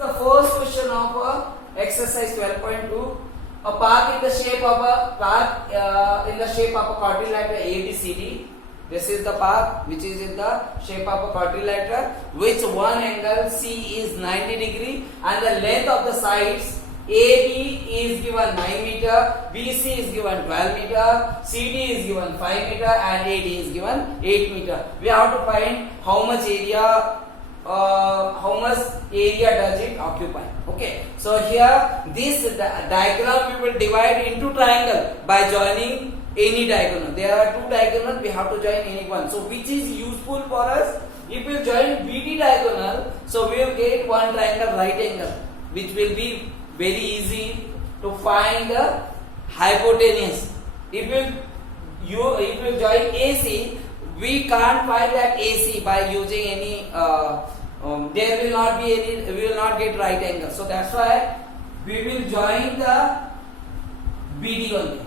The first question of exercise 12.2. A path in the shape of a quadrilateral ABCD. This is the path which is in the shape of a quadrilateral, which one angle C is 90 degree and the length of the sides AB is given 9 meter, BC is given 12 meter, CD is given 5 meter and AD is given 8 meter. We have to find how much area does it occupy. Okay, so here this diagram we will divide into triangle by joining any diagonal. There are two diagonals, we have to join any one. So which is useful for us? If we join BD diagonal, so we will get one triangle right angle, which will be very easy to find the hypotenuse. If you join AC, we can't find that AC by using any there will not be any, we will not get right angle. So that's why we will join the BD only.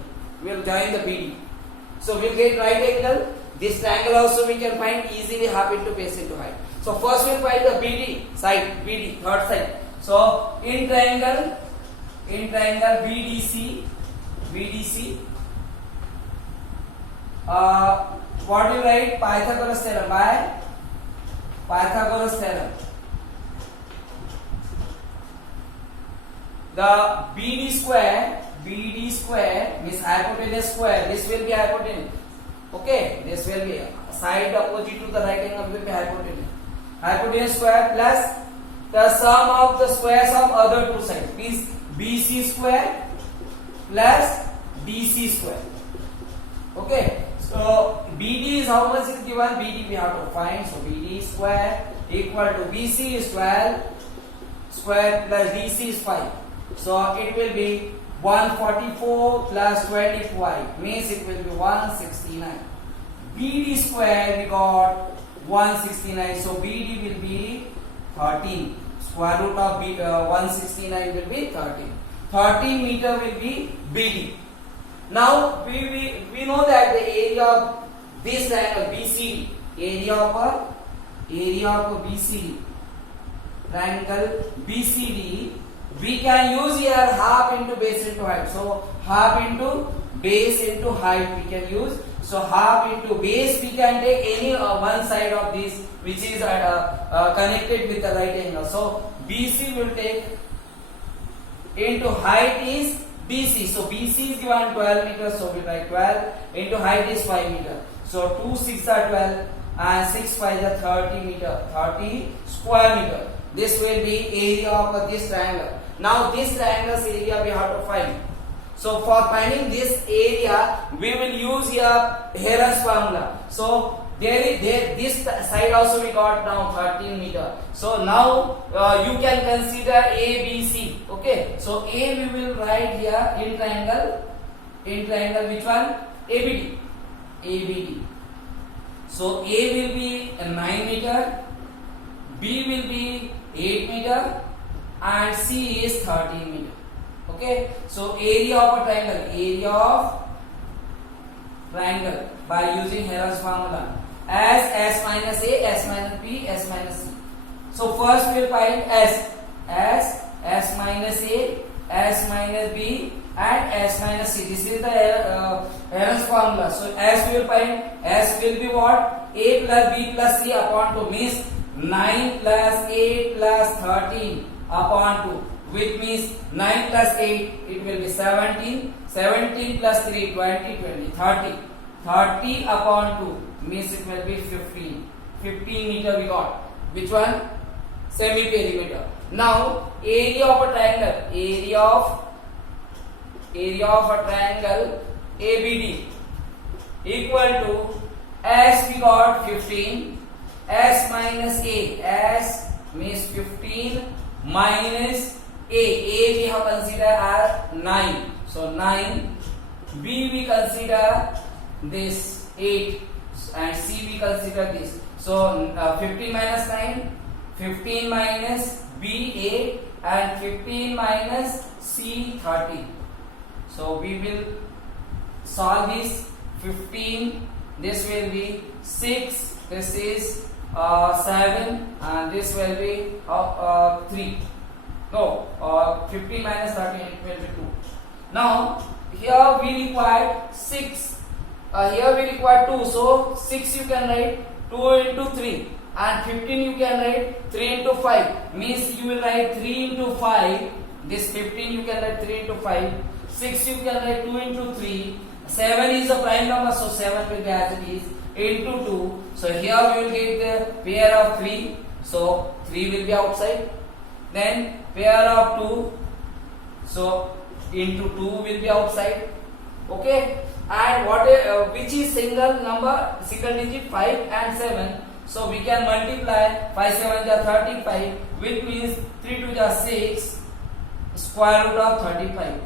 We will join the BD. So we will get right angle. This triangle also we can find easily half into base into height. So first we will find the BD side, BD third side. So in triangle BDC, what do you write? Pythagoras theorem by Pythagoras theorem. The BD square means hypotenuse square. This will be hypotenuse. Okay, this will be side opposite to the right angle will be hypotenuse. Hypotenuse square plus the sum of the squares of other two sides means BC square plus DC square. Okay, so BD is how much is given? BD we have to find. So BD square equal to BC is 12 square plus DC is 5. So it will be 144 plus 25 means it will be 169. BD square we got 169. So BD will be 13. Square root of 169 will be 13. 13 meter will be BD. Now we know that the area of this triangle BCD, area of BCD, triangle BCD, we can use here half into base into height. So half into base into height we can use. So half into base we can take any one side of this which is connected with the right angle. So BC will take into height is BC. So BC is given 12 meters. So we write 12 into height is 5 meter. So 2 6 are 12 and 6 5 are 30 meter. 30 square meter. This will be area of this triangle. Now this triangle's area we have to find. So for finding this area, we will use here Heron's formula. So this side also we got now 13 meter. So now you can consider ABC. Okay. So A we will write here in triangle. In triangle which one? ABD. ABD. So A will be 9 meter. B will be 8 meter. And C is 13 meter. Okay, so area of a triangle by using Heron's formula as S minus A, S minus B, S minus C. So first we will find S minus A, S minus B and S minus C. This is the Heron's formula. So S we will find, S will be what? A plus B plus C upon 2 means 9 plus 8 plus 13 upon 2. Which means 9 plus 8, it will be 17. 17 plus 3, 20, 20, 30. 30 upon 2 means it will be 15. 15 meter we got. Which one? Semi-perimeter. Now, area of a triangle. Area of a triangle ABD equal to S we got 15. S minus A. S means 15 minus A we have considered as 9. So 9. B we consider this 8 and C we consider this. So 15 minus 9, 15 minus B 8 and 15 minus C 30. So we will solve this. 15, this will be 6, this is 7 and this will be 3. No, 15 minus 13 equal to 2. Now here we require 6. Here we require 2. So 6 you can write 2 into 3, and 15 you can write 3 into 5. Means you will write 3 into 5. This 15 you can write 3 into 5. 6 you can write 2 into 3. 7 is a prime number, so 7 will be as it is, into 2. So here we will get the pair of 3. So 3 will be outside. Then pair of 2. So into 2 will be outside. Okay. And what which is single number, single digit, 5 and 7. So we can multiply 5 7 is 35, which means 3 2 is 6, square root of 35.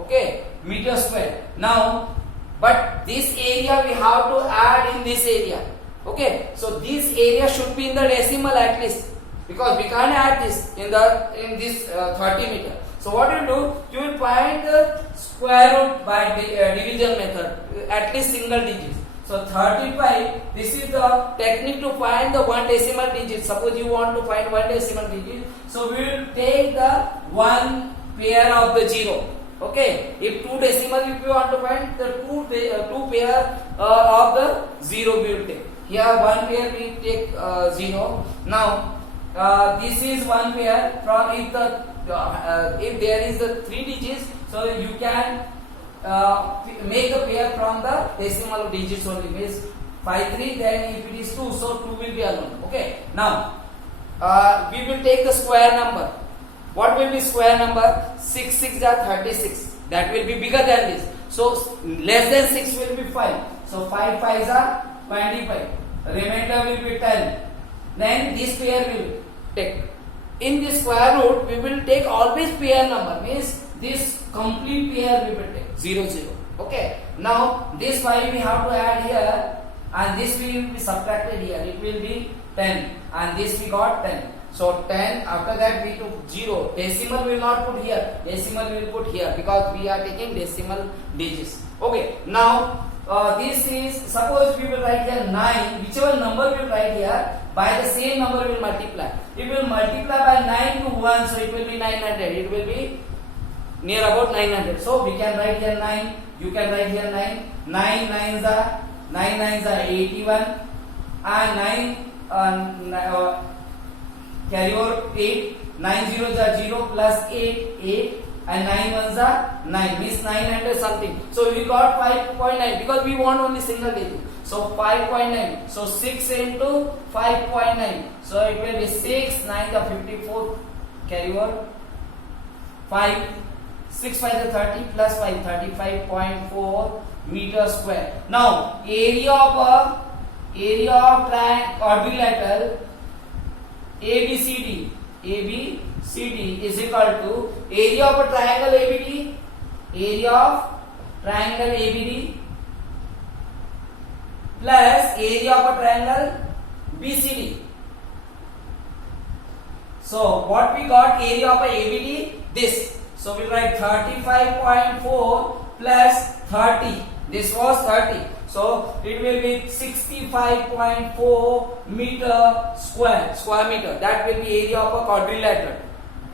Okay, meter square. Now, but this area we have to add in this area. Okay, so this area should be in the decimal at least, because we can't add this in this 30 meter. So what you do, you will find the square root by division method, at least single digits. So 35, this is the technique to find the one decimal digit. Suppose you want to find one decimal digit, so we will take the one pair of the 0. Okay, if two decimal, if you want to find the two pair of the 0, we will take. Here one pair we take 0. Now this is one pair from if there is the 3 digits, so you can make a pair from the decimal digits only. Means 5 3, then if it is 2, so 2 will be alone. Okay. Now we will take the square number. What will be square number? 6 6 are 36. That will be bigger than this. So less than 6 will be 5. So 5 5s are 25. Remainder will be 10. Then this pair will take. In the square root, we will take always pair number. Means this complete pair we will take 0 0. Okay. Now this 5 we have to add here, and this will be subtracted here. It will be 10, and this we got 10. So 10, after that we took 0. Decimal will not put here. Decimal will put here, because we are taking decimal digits. Okay. Now this is, suppose we will write here 9. Whichever number we will write here, by the same number we will multiply. It will multiply by 9 to 1, so it will be 900. It will be near about 900. So we can write here 9. You can write here 9. 9 9s are 81, and 9 carry over 8. 9 zeros are 0 plus 8 8, and 9 ones are 9. Means 900 something. So we got 5.9 because we want only single digit. So 5.9. So 6 into 5.9. So it will be 6 9 are 54. Carry over 5. 6 5 is 30 plus 5, 35.4 meter square. Now area of quadrilateral ABCD is equal to area of a triangle ABD, plus area of a triangle BCD. So what we got, area of a ABD, this. So we write 35.4 plus 30. This was 30. So it will be 65.4 meter square meter. That will be area of a quadrilateral.